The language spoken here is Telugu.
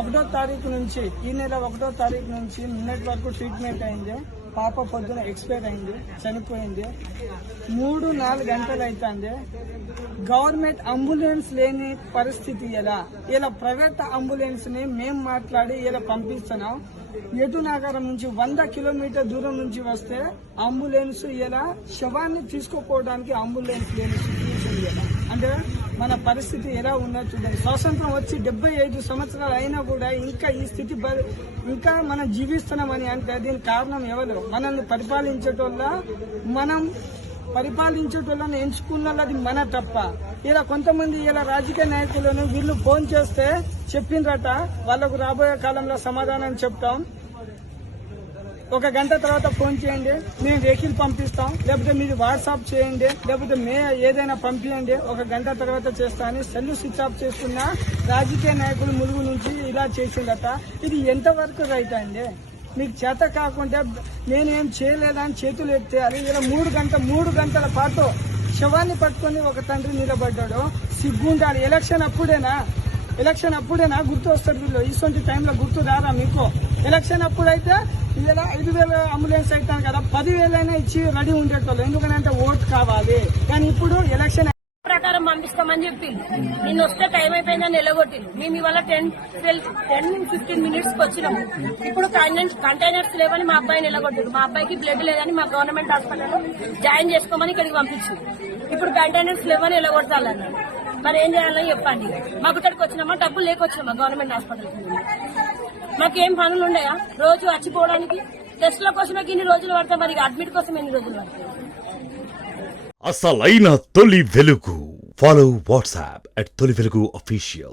1వ తారీఖు నుంచి ఈ నెల 1వ తారీఖు నుంచి నిన్నటి వరకు ట్రీట్మెంట్ అయింది. పాప పొద్దున ఎక్స్పైర్ అయింది, చనిపోయింది. 3-4 గంటలు అవుతుంది. గవర్నమెంట్ అంబులెన్స్ లేని పరిస్థితి ఇలా ప్రైవేట్ అంబులెన్స్ ని మేము మాట్లాడి ఇలా పంపిస్తున్నాం. ఎటునాగరం నుంచి 100 కిలోమీటర్ దూరం నుంచి వస్తే అంబులెన్స్ ఇలా శవాన్ని తీసుకోపోవడానికి అంబులెన్స్ లేని సిచ్యువేషన్ అంటే మన పరిస్థితి ఎలా ఉందో చూడండి. స్వాతంత్రం వచ్చి 75 సంవత్సరాలు అయినా కూడా ఇంకా ఈ స్థితి ఇంకా మనం జీవిస్తున్నామని అంటే దీనికి కారణం ఎవరు? మనల్ని పరిపాలించేటోళ్ళని ఎంచుకున్నది మన తప్ప. ఇలా కొంతమంది ఇలా రాజకీయ నాయకులను వీళ్ళు ఫోన్ చేస్తే చెప్పిండ్రట వాళ్ళకు రాబోయే కాలంలో సమాధానం చెప్తాం, 1 గంట తర్వాత ఫోన్ చేయండి, మేము వెహికల్ పంపిస్తాం, లేకపోతే మీరు వాట్సాప్ చేయండి, లేకపోతే ఏదైనా పంపించండి, 1 గంట తర్వాత చేస్తా అని సెల్లు స్విచ్ ఆఫ్ చేస్తున్న రాజకీయ నాయకులు ములుగు నుంచి ఇలా చేసిందట. ఇది ఎంతవరకు రైట్ అండి? మీకు చేత కాకుండా నేనేం చేయలేదని చేతులు ఎత్తే అది ఇలా 3 గంటల పాటు శవాన్ని పట్టుకొని ఒక తండ్రి నిలబడ్డాడు. సిగ్గుండాలి. ఎలక్షన్ అప్పుడేనా గుర్తు వస్తారు వీళ్ళు? ఇటువంటి టైంలో గుర్తు రారా మీకు? ఎలక్షన్ అప్పుడైతే ఇలా 5,000 అంబులెన్స్ అవుతాను కదా, 10,000 అయినా ఇచ్చి రెడీ ఉండేటోళ్ళు. ఎందుకంటే ఓటు కావాలి. కానీ ఇప్పుడు ఎలక్షన్ ప్రకారం పంపిస్తామని చెప్పి నిన్న వస్తే టైం అయిపోయిందని నిలగొట్టింది. మేము ఇవాళ 10-15 మినిట్స్ కి వచ్చినాము. ఇప్పుడు కంటైనర్స్ లేవని మా అబ్బాయి నిలగొట్టారు. మా అబ్బాయికి బ్లడ్ లేదని మా గవర్నమెంట్ హాస్పిటల్లో జాయిన్ చేసుకోమని ఇక్కడికి పంపించింది. ఇప్పుడు కంటైనర్స్ లేవని నిలగొట్టాలన్నారు. మరి ఏం చేయాలని చెప్పండి. మాకు ఇక్కడికి వచ్చినామా, డబ్బులు లేకొచ్చినామా గవర్నమెంట్ హాస్పిటల్కి? మాకేం పనులు ఉన్నాయా రోజు వచ్చిపోవడానికి? టెస్ట్ల కోసమే ఇన్ని రోజులు పడతాయి, మరి అడ్మిట్ కోసం ఎన్ని రోజులు పడతాయి? అసలైన తొలి వెలుగు. ఫాలో వాట్సాప్ @తొలి వెలుగు official.